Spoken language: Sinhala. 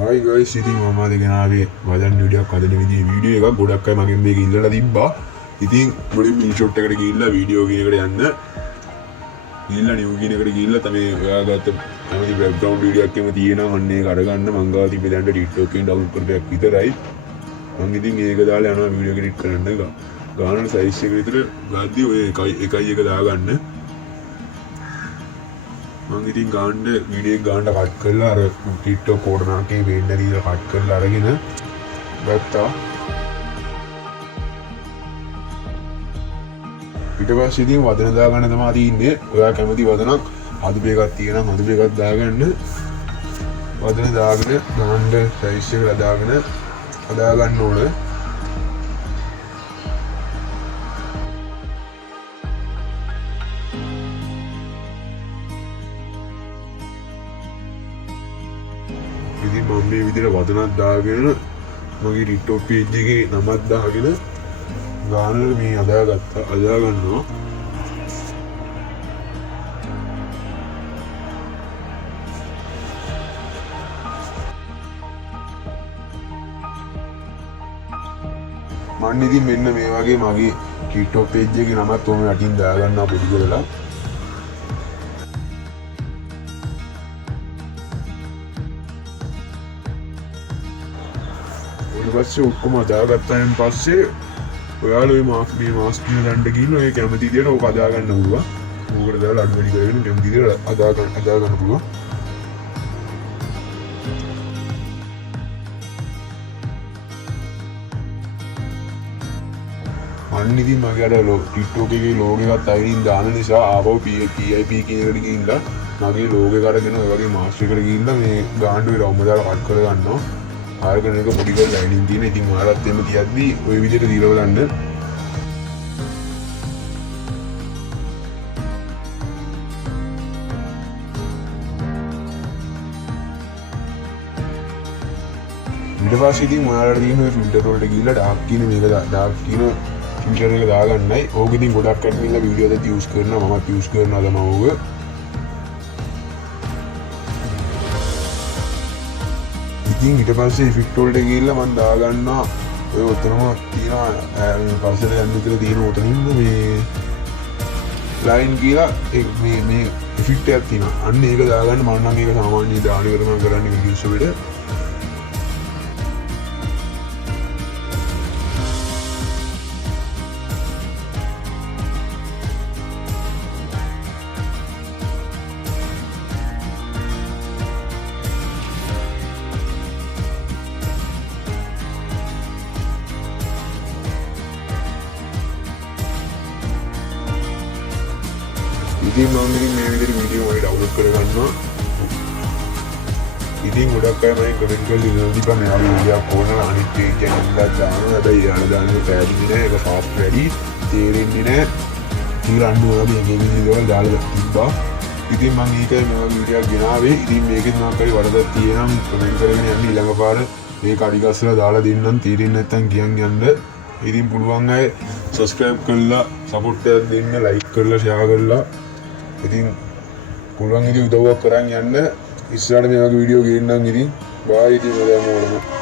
Hi guys, ඉතින් මම අද ගෙනාවේ වදන් වීඩියෝක් හදන විදිහේ වීඩියෝ එකක්. ගොඩක් අය මගෙන් මේක ඉල්ලලා තිබ්බා. ඉතින් මුලින්ම ඉන්ෂොට් එකට ගිහිල්ලා වීඩියෝ කියන එකට යන්න. ගිහිල්ලා නිව් කියන එකට ගිහිල්ලා තමයි ඔයාගත්ත කැමති බෑග්ග්‍රවුන්ඩ් වීඩියෝ එකක් එම තියෙනවා. අන්න ඒක අරගන්න. මං ගාව තිබ්බේ දැන් TikTok එකෙන් ඩවුන්ලෝඩ් කරපයක් විතරයි. මං ඉතින් ඒක දාලා යනවා වීඩියෝ එක එඩිට් කරන්න. ගානට සයිස් එක විතර ගාද්දි ඔය එකයි එක දාගන්න. මං ඉතින් ගාන්න වීඩියෝ එක ගාන්න කට් කරලා අර TikTok කෝඩ් එකේ වෙන්න දීලා කට් කරලා අරගෙන ගත්තා. ඊට පස්සේ ඉතින් වදන දාගන්න තමයි තියෙන්නේ. ඔයා කැමති වදනක් හදපු එකක් තියෙනවා හදපු එකක් දාගන්න. වදන දාගෙන ගාන්න සයිස් එක දාගෙන හදා ගන්න ඕනේ. ඉතින් මම මේ විදිහට වදනක් දාගෙන මගේ TikTok page එකේ නමක් දාගෙන ගානට මේ අදා ගන්නවා. මම ඉතින් මෙන්න මේ වගේ මගේ TikTok page එකේ නමක් තෝම යටින් දාගන්නවා පොඩි කරලා. ඊට පස්සේ ඔක්කොම අදාගත්තාන් පස්සේ ඔයාලා මේ මාස්ක් කියන දණ්ඩ ගිහින් ඔය කැමති විදියට ඕක අදා ගන්න පුළුවන්. ඕකට දාලා අඩු වැඩි කරගෙන කැමති විදියට අදා ගන්න පුළුවන්. අන්න ඉතින් මගේ අර TikTok එකේ ලෝගෝ එකත් අයින් දාන නිසා ආපහු PIP කියන එකට ගිහින්ලා මගේ ලෝගෝ එක අරගෙන ඔය වගේ මාස්ක් එකට ගිහින්ලා මේ ගාන්න වෙලා ඔම්ම දාලා කට් කර ගන්නවා. ආයකන එක පොඩි කරලා ලයිනින් තියෙන. ඉතින් ඔයාලත් එමෙ තියද්දි ওই විදිහට දීලා බලන්න. ඊට පස්සේ ඉතින් ඔයාලට තියෙන ඔය ෆිල්ටර් වලට ගිහිල්ලා ඩාර්ක් කියන මේක ඩාර්ක් කියන ෆිල්ටර් එක දාගන්නයි. ඕක ඉතින් ගොඩක් ඇඩ්මින්ලා වීඩියෝ එකත් යූස් කරනවා. මමත් යූස් කරනවා තමයි ඕක. ඉතින් ඊට පස්සේ ඉෆෙක්ට් වලට ගිහිල්ලා මම දාගන්නවා ඔය උතනම තියෙනවා පස්සට යන්න විතර තියෙන උතනින්ම මේ ලයින් කියලා මේ ඉෆෙක්ට් එකක් තියෙනවා. අන්න ඒක දාගන්න මම නම් ඒක සාමාන්‍යයෙන් දාන එක තමයි කරන්නේ වීඩියෝස් වලට. ඉතින් මම මේ විදිහට වීඩියෝ වල ඩවුන්ලෝඩ් කරගන්නවා. ඉතින් ගොඩක් අය මම කමෙන්ට් කරලා ඉන්නවා දීපා මේ වීඩියෝ කොහොමද අනිත් එක කියන්නේ දානවා. හැබැයි යාල දාන්නේ පැහැදිලි නෑ. ඒක ෆාස්ට් වැඩි තේරෙන්නේ නෑ. කියලා අන්නවා මේ වීඩියෝ වල දාලා තිබ්බා. ඉතින් මම ඊටේ මේ වීඩියෝ ගෙනාවේ. ඉතින් මේකෙත් මම කරේ වරදක් තියෙනම් කමෙන්ට් කරගෙන යන්න ඊළඟ පාර මේක අඩි ගස්සලා දාලා දෙන්නම්. තීරෙන්නේ නැත්තම් කියන් යන්න. ඉතින් පුළුවන් අය subscribe කරලා support එකක් දෙන්න, like කරලා share කරලා ඉතින් පුළුවන් ඉතින් උදව්වක් කරන් යන්න. ඉස්සරහට මේ වගේ වීඩියෝ ගේන්නම් ඉතින්. බායි ඉතින් ඔයාලම